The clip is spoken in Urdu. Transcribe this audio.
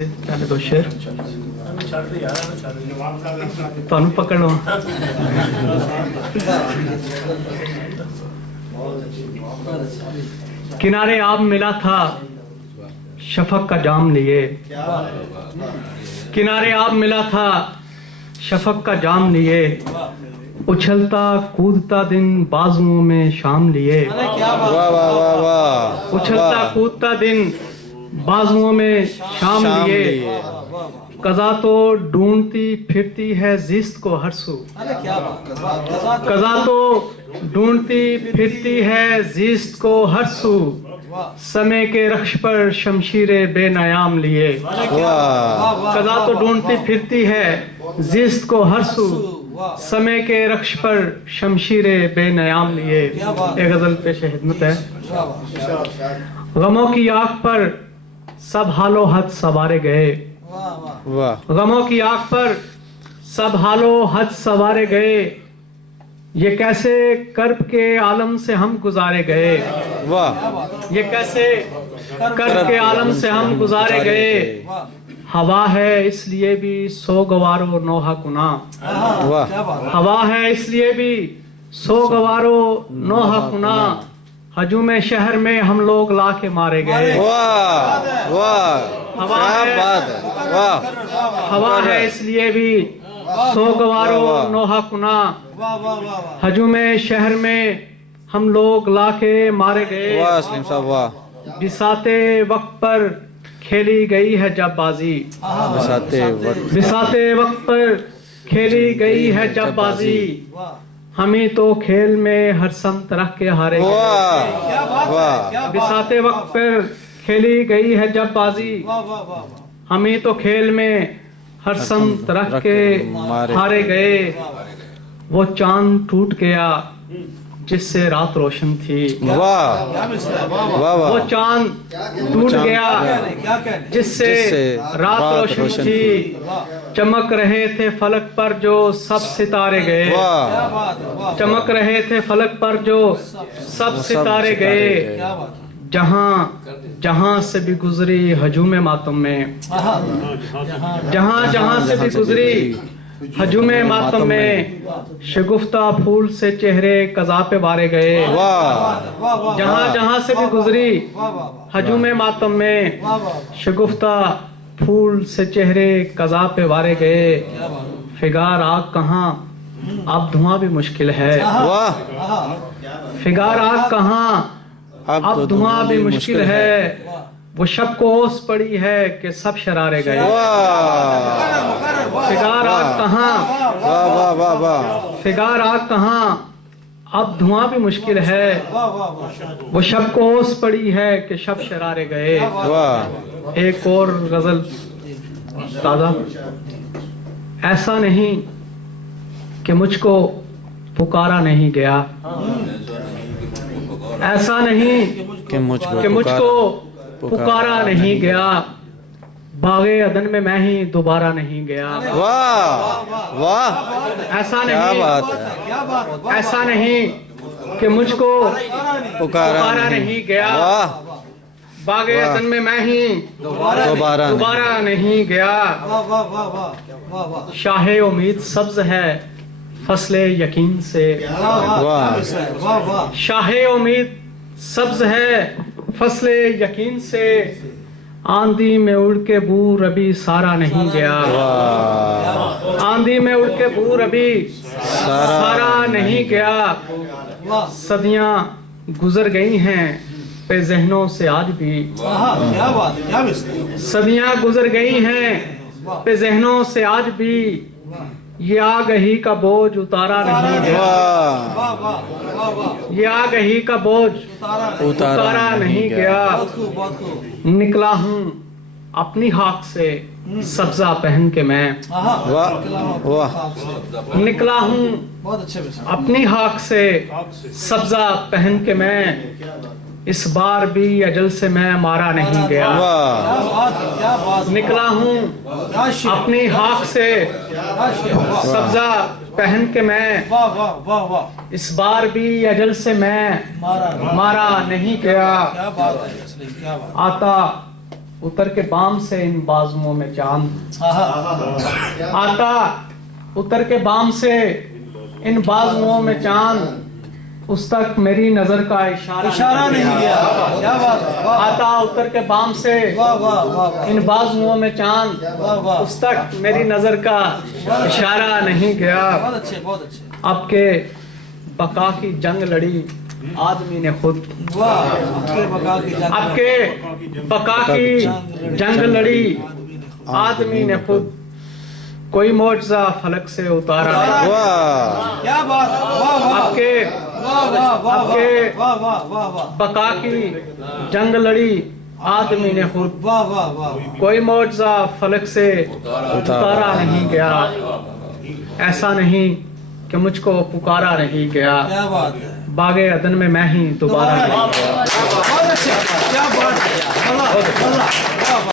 دو شیر تانوں پکڑ لو. کنارے آب ملا تھا شفق کا جام لیے, کنارے آب ملا تھا شفق کا جام لیے, اچھلتا کودتا دن بازوؤں میں شام لیے, اچھلتا کودتا دن بازوؤں میں شام لیے, قضا تو ڈھونڈتی پھرتی ہے زیست کو ہر سو, قضا تو ڈھونڈتی پھرتی ہے زیست کو ہر سو, سمے کے رخش پر شمشیر بے نیام لیے, قضا تو ڈھونڈتی پھرتی ہے زیست کو ہر سو, سمے کے رخش پر شمشیر بے نیام لیے. ایک غزل پیش خدمت ہے. غموں کی آنکھ پر سب حال و حد سوارے گئے, غموں کی آنکھ پر سب حال و حد سوارے گئے, یہ کیسے کرب کے عالم سے ہم گزارے گئے, یہ کیسے کرب کے عالم سے ہم گزارے گئے, ہوا ہے اس لیے بھی سوگوارو نوحہ کنا, ہوا ہے اس لیے بھی سوگوارو نوحہ کنا, ہجوم شہر میں ہم لوگ لا کے مارے گئے. ہوا ہے اس لیے بھی سوگوارو نوحہ کنا, ہجوم شہر میں ہم لوگ لا کے مارے گئے. بساتے وقت پر کھیلی گئی ہے جب بازی, بساتے وقت پر کھیلی گئی ہے جب بازی, ہمیں تو کھیل میں ہر سمت رکھ کے ہارے گئے. بساتے وقت پر کھیلی گئی ہے جب بازی, ہمیں تو کھیل میں ہر سمت رکھ کے ہارے گئے. وہ چاند ٹوٹ گیا جس سے رات روشن تھی, وہ چاند ٹوٹ گیا جس سے رات روشن تھی, چمک رہے تھے فلک پر جو سب ستارے گئے, چمک رہے تھے فلک پر جو سب ستارے گئے, جہاں جہاں سے بھی گزری ہجوم ماتم میں, جہاں جہاں سے بھی گزری ہجوم ماتم میں, شگفتہ پھول سے چہرے قضا پہ وارے گئے, جہاں جہاں سے بھی گزری ہجوم ماتم میں, شگفتہ پھول سے چہرے قضا پہ وارے گئے. فگار آگ کہاں اب دھواں بھی مشکل ہے, فگار آگ کہاں اب دھواں بھی مشکل ہے, وہ شب کو اوس پڑی ہے کہ سب شرارے گئے. فگار آگ کہاں, فگار آگ کہاں اب دھواں بھی مشکل ہے, وہ شب کو اوس پڑی ہے کہ شب شرارے گئے. ایک اور غزل تازہ. ایسا نہیں کہ مجھ کو پکارا نہیں گیا, ایسا نہیں کہ مجھ کو پکارا نہیں گیا, باغ عدن میں میں ہی دوبارہ نہیں گیا. ایسا نہیں, ایسا نہیں کہ مجھ کو پکارا نہیں گیا, باغ عدن میں میں ہی دوبارہ نہیں گیا. شاہ امید سبز ہے فصل یقین سے, شاہ امید سبز ہے فصل یقین سے, آندھی میں اڑ کے بور ابھی سارا نہیں گیا, آندھی میں اڑ کے بور ابھی سارا نہیں گیا. صدیاں گزر گئی ہیں پہ ذہنوں سے آج بھی, صدیاں گزر گئی ہیں پہ ذہنوں سے آج بھی, یہ آگہی کا بوجھ اتارا نہیں گیا, یہ آگہی کا بوجھ اتارا نہیں گیا. نکلا ہوں اپنی خاک سے سبزہ پہن کے میں, نکلا ہوں اپنی خاک سے سبزہ پہن کے میں, اس بار بھی اجل سے میں مارا نہیں گیا. نکلا ہوں اپنی خاک سے سبزہ پہن کے میں, اس بار بھی اجل سے میں مارا نہیں گیا. آتا اتر کے بام سے ان بازوؤں میں چاند آتا، اتر کے بام سے ان بازوؤں میں چاند، اس تک میری نظر کا اشارہ نہیں گیا۔ آتا اتر کے بام سے ان بازوؤں میں چاند، اس تک میری نظر کا اشارہ نہیں گیا۔ اب کے بقا کی جنگ لڑی آدمی نے خود، اب کے بقا کی جنگ لڑی آدمی نے خود، کوئی معجزہ فلک سے اتارا نہیں۔ اب کے بقا کی جنگ لڑی آدمی نے خود، کوئی معجزہ فلک سے اتارا نہیں گیا۔ ایسا نہیں کہ مجھ کو پکارا نہیں گیا، باغ عدن میں میں ہی دوبارہ نہیں گیا۔